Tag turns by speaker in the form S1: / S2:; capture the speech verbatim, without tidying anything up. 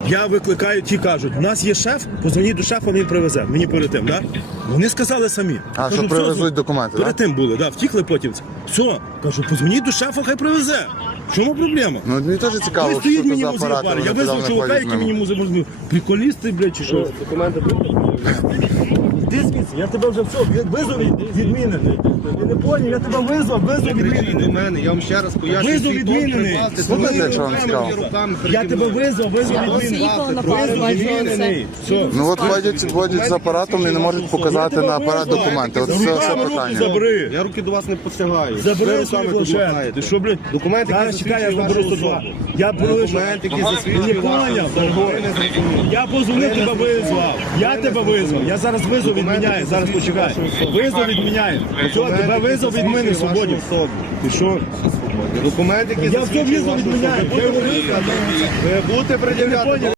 S1: Я викликаю, ті кажуть, у нас є шеф, позвоніть до шефа, він привезе. Мені перед тим, так? Да? Вони сказали самі.
S2: А,
S1: Кажу,
S2: що
S1: все,
S2: привезуть документи,
S1: перед
S2: так?
S1: тим були, да, втікли потім. Все, кажу, позвоніть до шефа, хай привезе. В чому проблема?
S2: Ну, мені теж
S1: Ви
S2: цікаво, що
S1: стоїть
S2: це
S1: мені
S2: за
S1: музей
S2: апарати,
S1: пари. Я
S2: вони
S1: визвав
S2: туди
S1: чувака,
S2: виходять
S1: який
S2: з
S1: мені
S2: ними.
S1: музей музей. Приколісти, блядь, чи що?
S3: Документи будуть?
S1: Ти звідси, я тебе вже все, визов відмінений. Ти не поняв, я тебе визвав, визов
S3: Кричіть до
S1: відмінений.
S3: мене, я вам ще раз поясню.
S1: Визов
S3: свій тон
S1: відмінений.
S3: припасти,
S2: Слухайте,
S3: своїми
S2: що вам
S3: руками,
S2: цікаво.
S3: руками
S1: Я
S3: переді
S1: тебе
S3: мною.
S1: визвав, визов
S4: Я ось
S1: відмінений.
S4: їхала на пару,
S1: Визов
S4: бачила
S1: відмінений.
S4: все.
S1: Все.
S2: Ну от ходять, ходять з апаратом і не можуть показати на апарат документи. От все, все питання.
S1: Забери.
S3: Я руки до вас не посягаю.
S1: Забери
S3: Ви
S1: свої
S3: руками тут
S1: планшети.
S3: махаєте.
S1: Ти що, блядь?
S3: Документи, які
S1: Зараз чекай, я
S3: засвідчують
S1: наберу
S3: вашу
S1: сто два.
S3: особу.
S1: Я прошу.
S3: Документи, які
S1: Не
S3: засвідчують вашу
S1: поняв,
S3: особу.
S1: дорогой.
S3: Ви не зрозуміли.
S1: Я позвонив, тебе визвав. Я тебе визвав. Я зараз визов відміняю. Зараз почекай. Визов відміняю. Все, тебе визов від мене свободів. Ти що?
S3: Документи, які
S1: Я все
S3: засвідчують
S1: визов
S3: вашу
S1: відміняю.
S3: особу.
S1: Я його визвав.
S3: Ви будете пред'являти.